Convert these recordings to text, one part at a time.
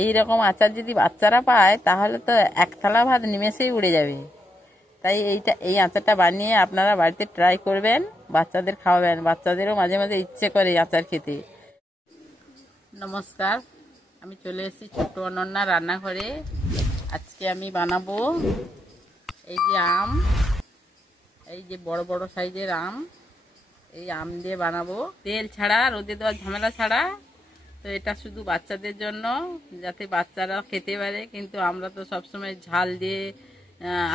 এই রকম আচার যদি বাচ্চারা পায় তাহলে তো এক থালা ভাত নিমেষেই উড়ে যাবে। তাই এই আচারটা বানিয়ে আপনারা বাড়িতে ট্রাই করবেন, বাচ্চাদের খাওয়াবেন। বাচ্চাদেরও মাঝে মাঝে ইচ্ছে করে আচার খেতে। নমস্কার, আমি চলে এসেছি ছোট্ট অনন্যা রান্নাঘরে। আজকে আমি বানাবো এই যে আম, এই যে বড় বড় সাইজের আম, এই আম দিয়ে বানাবো তেল ছাড়া, রোদে দেওয়ার ঝামেলা ছাড়া। তো এটা শুধু বাচ্চাদের জন্য, যাতে বাচ্চারা খেতে পারে। কিন্তু আমরা তো সবসময় ঝাল দিয়ে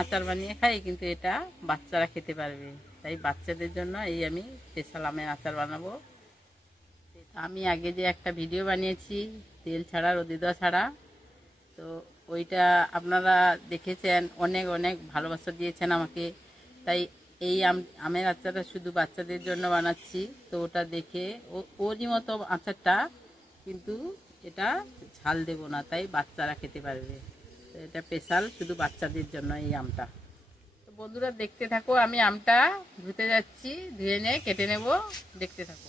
আচার বানিয়ে খাই, কিন্তু এটা বাচ্চারা খেতে পারবে। তাই বাচ্চাদের জন্য এই আমি স্পেশাল আমের আচার বানাবো। আমি আগে যে একটা ভিডিও বানিয়েছি তেল ছাড়া, রোদে দেওয়া ছাড়া, তো ওইটা আপনারা দেখেছেন, অনেক অনেক ভালোবাসা দিয়েছেন আমাকে। তাই এই আমের আচারটা শুধু বাচ্চাদের জন্য বানাচ্ছি। তো ওটা দেখে ওরই মতো আচারটা, কিন্তু এটা ঝাল দেব না, তাই বাচ্চারা খেতে পারবে। তো এটা স্পেশাল শুধু বাচ্চাদের জন্য এই আমটা। তো বন্ধুরা দেখতে থাকো, আমি আমটা ধুতে যাচ্ছি, ধুয়ে নিয়ে কেটে নেব, দেখতে থাকো।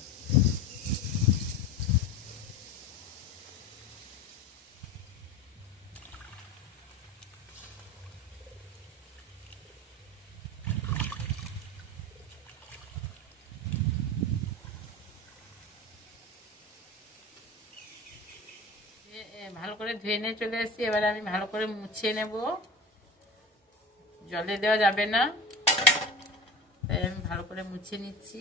ভালো করে ধুয়ে নিয়ে চলে এসেছি। এবারে আমি ভালো করে মুছে নেব, জলে দেওয়া যাবে না, তাই আমি ভালো করে মুছে নিচ্ছি।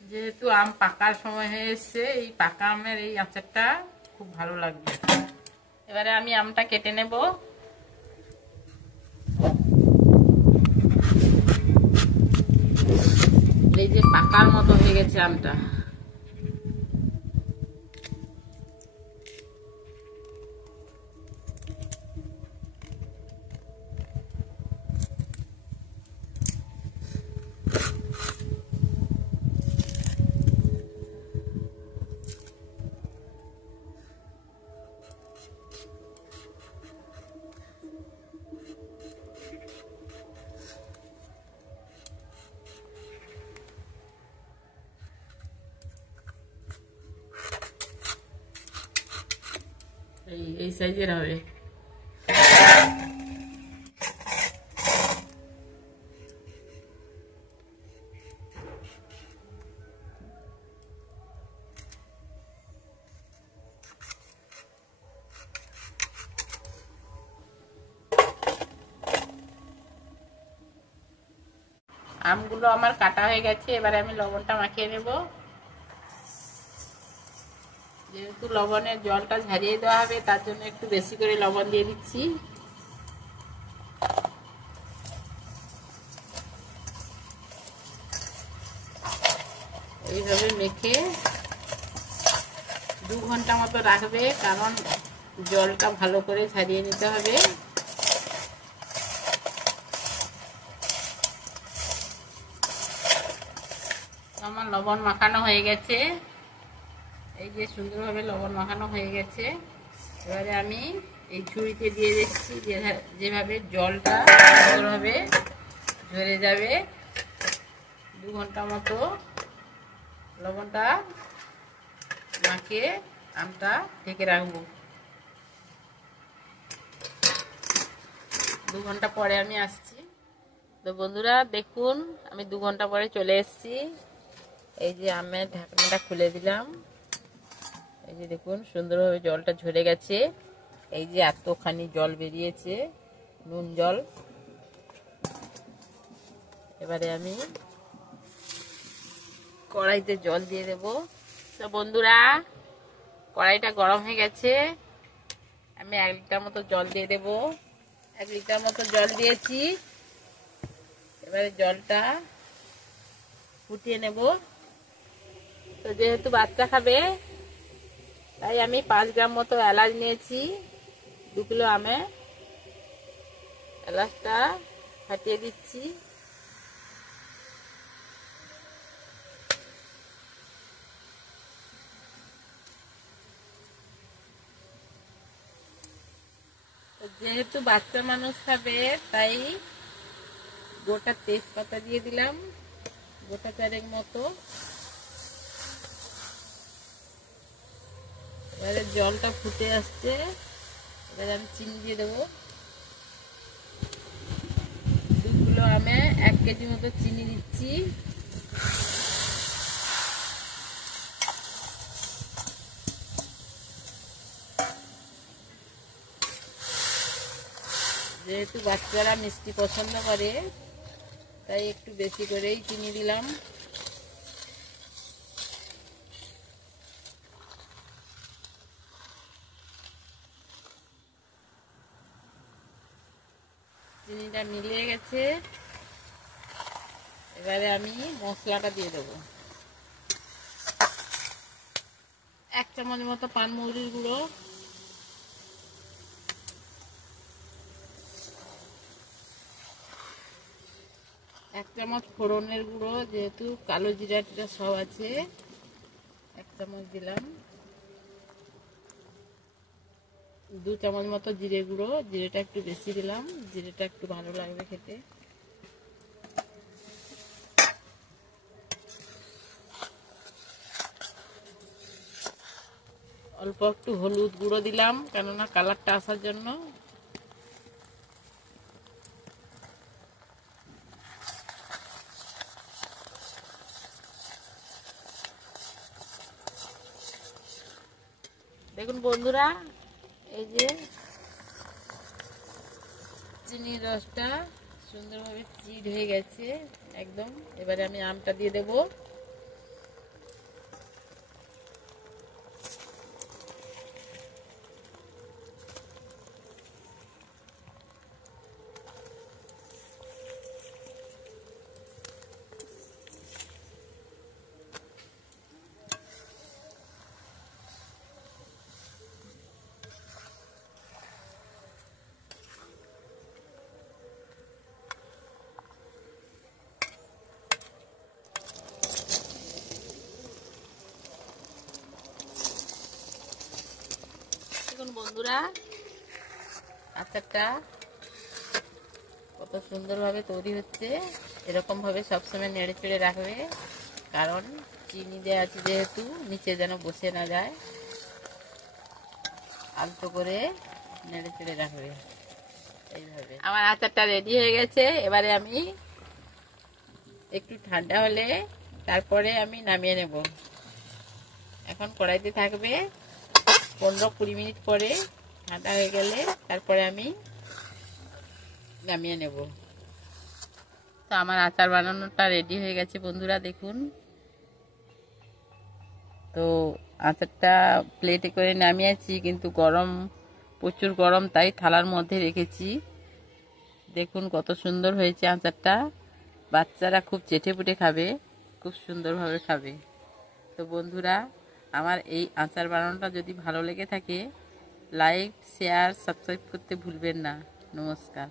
যেহেতু আম পাকার সময় হয়ে এসছে, এই পাকা আমের এই আচারটা খুব ভালো লাগবে। এবারে আমি আমটা কেটে নেব। এই যে পাকার মতো হয়ে গেছে আমটা। এই সাইজের হবে। আমগুলো আমার কাটা হয়ে গেছে। এবারে আমি লবণটা মাখিয়ে নেব। যেহেতু লবণের জলটা ঝরিয়ে দেওয়া হবে, তার জন্য একটু বেশি করে লবণ দিয়ে দিচ্ছি। এইভাবে মেখে 2 ঘন্টা মতো রাখবে, কারণ জলটা ভালো করে ঝরিয়ে নিতে হবে। আমার লবণ মাখানো হয়ে গেছে, এই যে সুন্দরভাবে লবণ মাখানো হয়ে গেছে। এবারে আমি এই ঝুড়িতে দিয়ে দিচ্ছি, যেভাবে জলটা সুন্দরভাবে ঝরে যাবে। 2 ঘন্টা মতো লবণটা মাখিয়ে আমটা ঢেকে রাখবো। 2 ঘন্টা পরে আমি আসছি। তো বন্ধুরা দেখুন, আমি 2 ঘন্টা পরে চলে এসেছি। এই যে আমের ঢাকনাটা খুলে দিলাম। এই যে দেখুন সুন্দরভাবে জলটা ঝরে গেছে। এই যে এতখানি জল বেরিয়েছে, নুন জল। এবারে আমি কড়াইতে জল দিয়ে দেব। তো বন্ধুরা কড়াইটা গরম হয়ে গেছে, আমি 1 লিটার মতো জল দিয়ে দেব। 1 লিটার মতো জল দিয়েছি। এবারে জলটা ফুটিয়ে নেব। তো যেহেতু বাচ্চা খাবে, তাই আমি 5 গ্রাম মতো এলাচ নিয়েছি। 2 কিলো আমে এলাচটা ফাটিয়ে দিচ্ছি। যেহেতু বাচ্চা মানুষ খাবে, তাই গোটা তেজপাতা দিয়ে দিলাম, গোটা চারেক মতো। এবারে জলটা ফুটে আসছে, এবারে আমি চিনি দিয়ে দেবো। 2 কিলো আমে 1 কেজি মতো চিনি দিচ্ছি। যেহেতু বাচ্চারা মিষ্টি পছন্দ করে তাই একটু বেশি করেই চিনি দিলাম। চিনিটা মিলিয়ে গেছে, এবারে আমি মশলাটা দিয়ে দেবো। 1 চামচ মতো পানমৌরির গুঁড়ো, 1 চামচ ফোড়নের গুঁড়ো, যেহেতু কালো জিরা টিরা সব আছে 1 চামচ দিলাম। 2 চামচ মতো জিরে গুঁড়ো, জিরেটা একটু বেশি দিলাম, জিরেটা একটু ভালো লাগবে খেতে। অল্প একটু হলুদ গুঁড়ো দিলাম, কেননা কালারটা আসার জন্য। দেখুন বন্ধুরা, এই যে চিনির রসটা সুন্দরভাবে চিট হয়ে গেছে একদম। এবারে আমি আমটা দিয়ে দেবো। দেখুন বন্ধুরা, আচারটা কত সুন্দরভাবে তৈরি হচ্ছে। এরকম ভাবে সবসময় নেড়ে চেড়ে রাখবে, কারণ চিনি দেওয়া আছে যেহেতু নিচে যেন বসে না যায়। আলতো করে নেড়ে চেড়ে রাখবে এইভাবে। আমার আচারটা রেডি হয়ে গেছে, এবারে আমি একটু ঠান্ডা হলে তারপরে আমি নামিয়ে নেব। এখন কড়াইতে থাকবে, 15-20 মিনিট পরে ঠান্ডা হয়ে গেলে তারপরে আমি নামিয়ে নেব। তো আমার আচার বানানোটা রেডি হয়ে গেছে বন্ধুরা, দেখুন। তো আচারটা প্লেটে করে নামিয়েছি, কিন্তু গরম, প্রচুর গরম, তাই থালার মধ্যে রেখেছি। দেখুন কত সুন্দর হয়েছে আচারটা। বাচ্চারা খুব চেটে পুটে খাবে, খুব সুন্দরভাবে খাবে। তো বন্ধুরা, আমার এই আচার বানানোটা যদি ভালো লেগে থাকে, লাইক, শেয়ার, সাবস্ক্রাইব করতে ভুলবেন না। নমস্কার।